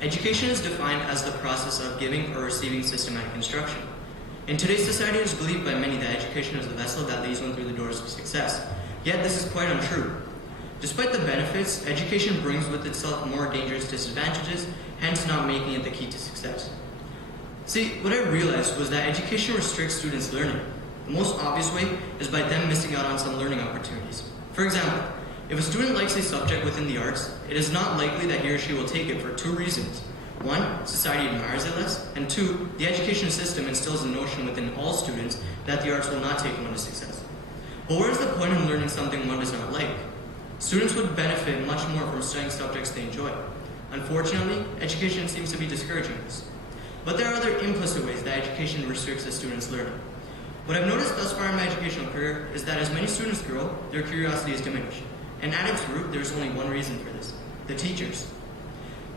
Education is defined as the process of giving or receiving systematic instruction. In today's society, it is believed by many that education is the vessel that leads one through the doors of success. Yet this is quite untrue. Despite the benefits, education brings with itself more dangerous disadvantages, hence not making it the key to success. See, what I realized was that education restricts students' learning. The most obvious way is by them missing out on some learning opportunities. For example, if a student likes a subject within the arts, it is not likely that he or she will take it for two reasons. One, society admires it less, and two, the education system instills the notion within all students that the arts will not take one to success. But where is the point in learning something one does not like? Students would benefit much more from studying subjects they enjoy. Unfortunately, education seems to be discouraging this. But there are other implicit ways that education restricts a student's learning. What I've noticed thus far in my educational career is that as many students grow, their curiosity is diminished. And at its root, there's only one reason for this: the teachers.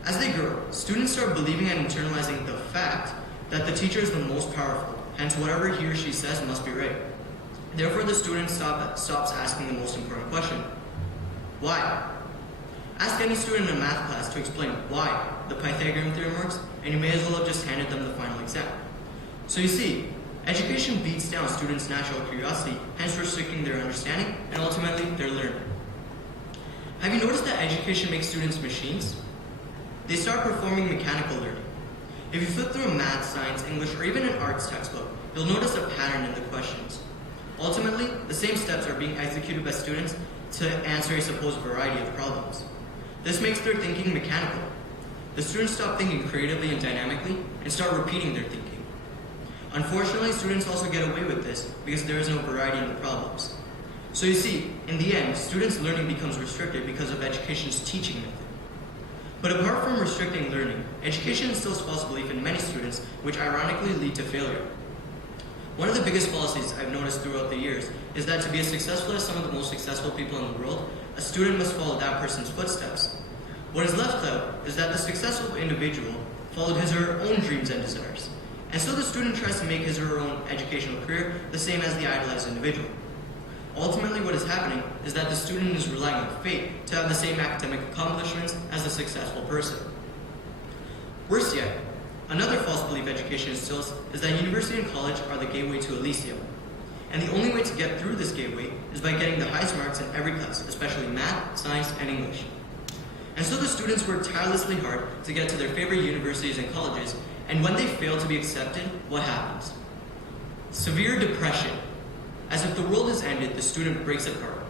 As they grow, students start believing and internalizing the fact that the teacher is the most powerful, hence whatever he or she says must be right. Therefore, the student stops asking the most important question: why? Ask any student in a math class to explain why the Pythagorean theorem works, and you may as well have just handed them the final exam. So you see, education beats down students' natural curiosity, hence restricting their understanding and ultimately their learning. Have you noticed that education makes students machines? They start performing mechanical learning. If you flip through a math, science, English, or even an arts textbook, you'll notice a pattern in the questions. Ultimately, the same steps are being executed by students to answer a supposed variety of problems. This makes their thinking mechanical. The students stop thinking creatively and dynamically and start repeating their thinking. Unfortunately, students also get away with this because there is no variety in the problems. So you see, in the end, students' learning becomes restricted because of education's teaching method. But apart from restricting learning, education instills false belief in many students, which ironically lead to failure. One of the biggest fallacies I've noticed throughout the years is that to be as successful as some of the most successful people in the world, a student must follow that person's footsteps. What is left out is that the successful individual followed his or her own dreams and desires. And so the student tries to make his or her own educational career the same as the idolized individual. Ultimately, what is happening is that the student is relying on fate to have the same academic accomplishments as a successful person. Worse yet, another false belief education instills is that university and college are the gateway to Elysium. And the only way to get through this gateway is by getting the highest marks in every class, especially math, science, and English. And so the students work tirelessly hard to get to their favorite universities and colleges, and when they fail to be accepted, what happens? Severe depression. As if the world has ended, the student breaks apart.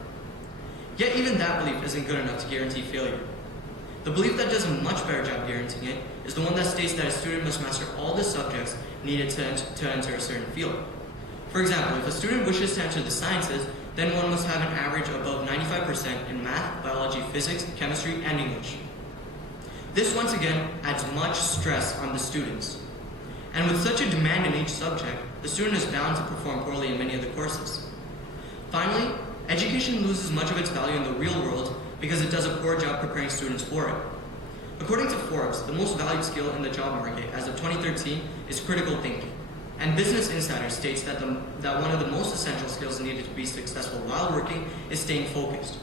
Yet even that belief isn't good enough to guarantee failure. The belief that does a much better job guaranteeing it is the one that states that a student must master all the subjects needed to enter a certain field. For example, if a student wishes to enter the sciences, then one must have an average above 95% in math, biology, physics, chemistry, and English. This once again adds much stress on the students. And with such a demand in each subject, the student is bound to perform poorly in many of the courses. Finally, education loses much of its value in the real world because it does a poor job preparing students for it. According to Forbes, the most valued skill in the job market as of 2013 is critical thinking. And Business Insider states that one of the most essential skills needed to be successful while working is staying focused.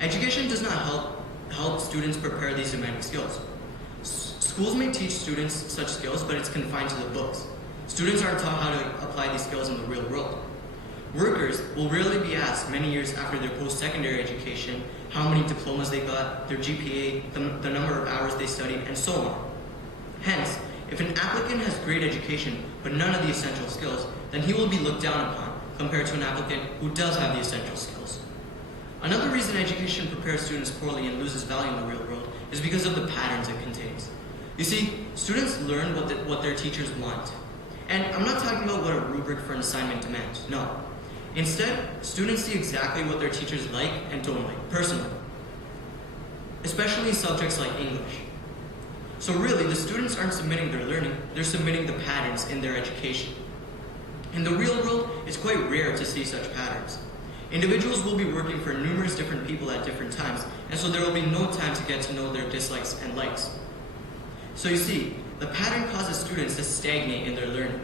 Education does not help students prepare these demanding skills. Schools may teach students such skills, but it's confined to the books. Students aren't taught how to apply these skills in the real world. Workers will rarely be asked many years after their post-secondary education how many diplomas they got, their GPA, the number of hours they studied, and so on. Hence, if an applicant has great education but none of the essential skills, then he will be looked down upon compared to an applicant who does have the essential skills. Another reason education prepares students poorly and loses value in the real world is because of the patterns it contains. You see, students learn what their teachers want. And I'm not talking about what a rubric for an assignment demands, no. Instead, students see exactly what their teachers like and don't like, personally. Especially subjects like English. So really, the students aren't submitting their learning, they're submitting the patterns in their education. In the real world, it's quite rare to see such patterns. Individuals will be working for numerous different people at different times, and so there will be no time to get to know their dislikes and likes. So you see, the pattern causes students to stagnate in their learning.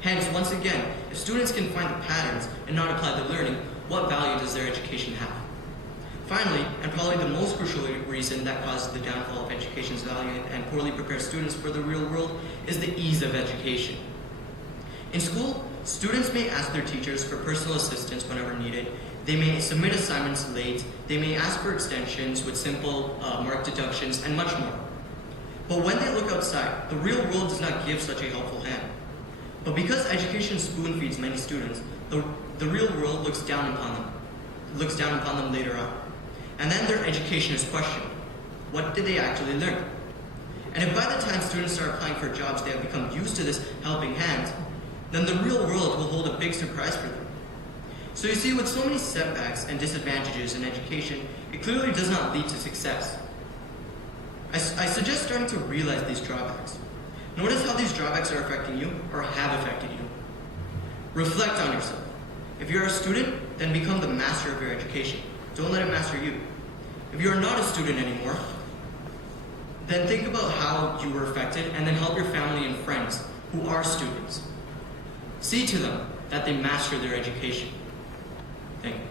Hence, once again, if students can find the patterns and not apply the learning, what value does their education have? Finally, and probably the most crucial reason that causes the downfall of education's value and poorly prepares students for the real world is the ease of education. In school, students may ask their teachers for personal assistance whenever needed. They may submit assignments late. They may ask for extensions with simple mark deductions and much more. But when they look outside, the real world does not give such a helpful hand. But because education spoon feeds many students, the real world looks down upon them later on. And then their education is questioned. What did they actually learn? And if by the time students start applying for jobs they have become used to this helping hand, then the real world will hold a big surprise for them. So you see, with so many setbacks and disadvantages in education, it clearly does not lead to success. I suggest starting to realize these drawbacks. Notice how these drawbacks are affecting you or have affected you. Reflect on yourself. If you're a student, then become the master of your education. Don't let it master you. If you are not a student anymore, then think about how you were affected and then help your family and friends who are students. See to them that they master their education. Thank you.